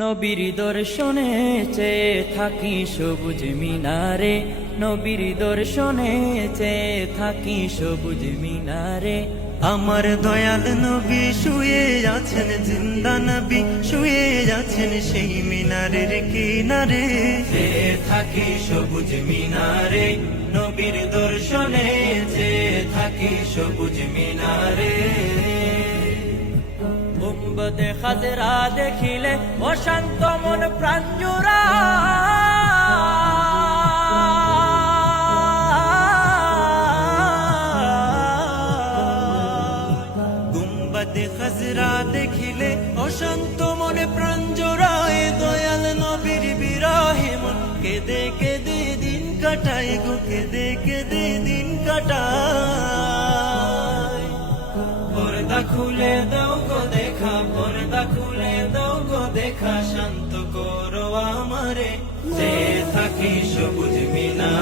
নবীর দর্শনে চেয়ে থাকি সবুজ মিনারে, নবীর দর্শনে চেয়ে থাকি সবুজ মিনারে। আমার দয়াল নবী শুয়ে আছেন, জিন্দা নবী শুয়ে আছেন সেই মিনারের কিনারে। চেয়ে থাকি সবুজ মিনারে, নবীর দর্শনে চেয়ে থাকি সবুজ মিনারে। গুম্বদে খাজরা দেখিলে অশান্ত মন প্রাণ জোড়ায়। গুম্বদে খাজরা দেখিলে অশান্ত মনে প্রাণ জোড়ায়। দয়াল নবীর বিরহে মন কেঁদে কেঁদে দিন কাটায় গো, কেঁদে কেঁদে দিন কাটায়। পর্দা খুলে দাও গো দেখা, পর্দা খুলে দাও গো দেখা, শান্ত করো আমারে। চেয়ে থাকি সবুজ মিনারে।